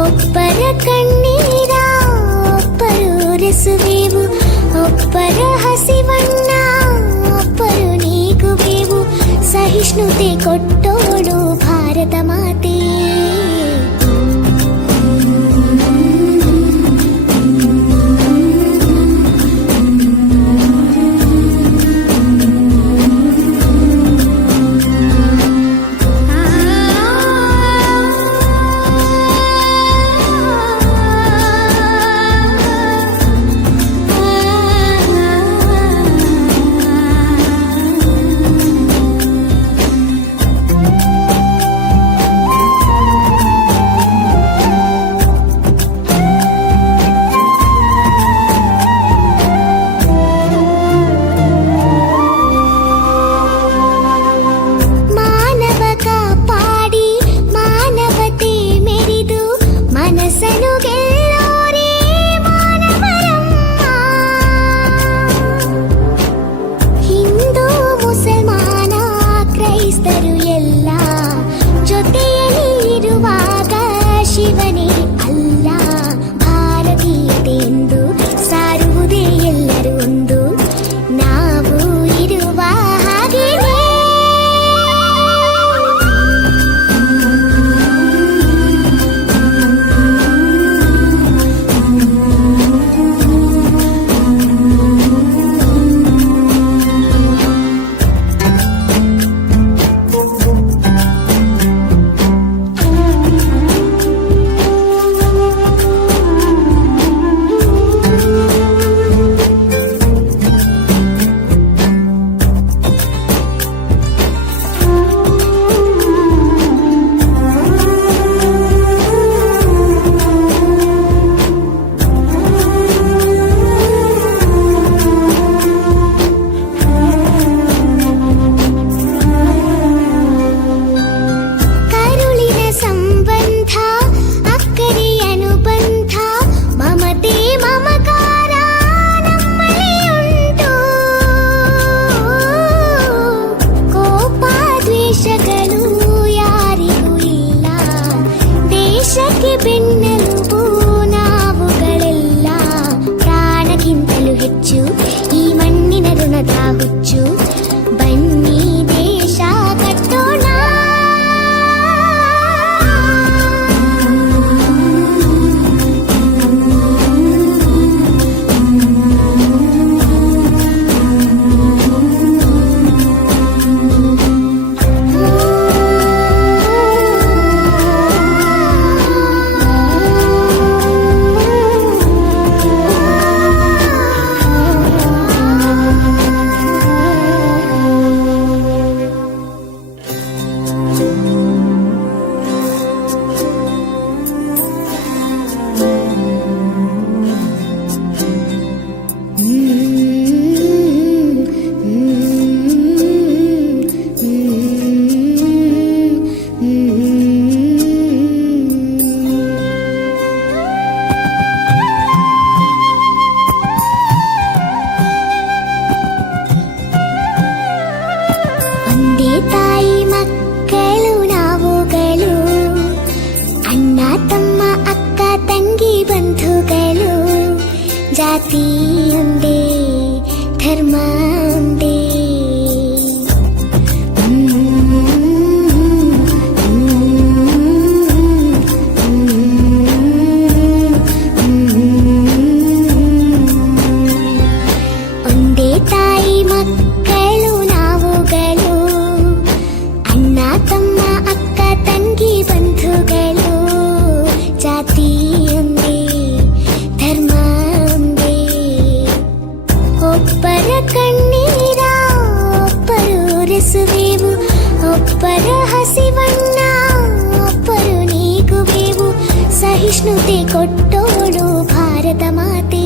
ಒಬ್ಬರ ಕಣ್ಣೀರ ಒಬ್ಬರು ಒರೆಸುವೆವು ಒಬ್ಬರ ಹಸಿವಣ್ಣ ಒಬ್ಬರು ನೀಗುವೆವು ಸಹಿಷ್ಣುತೆ ಕೊಟ್ಟೋಳು ಎಲ್ಲ ಜೊತೆ you. విష్ణుతే కొట్టోడు భారతమాతే.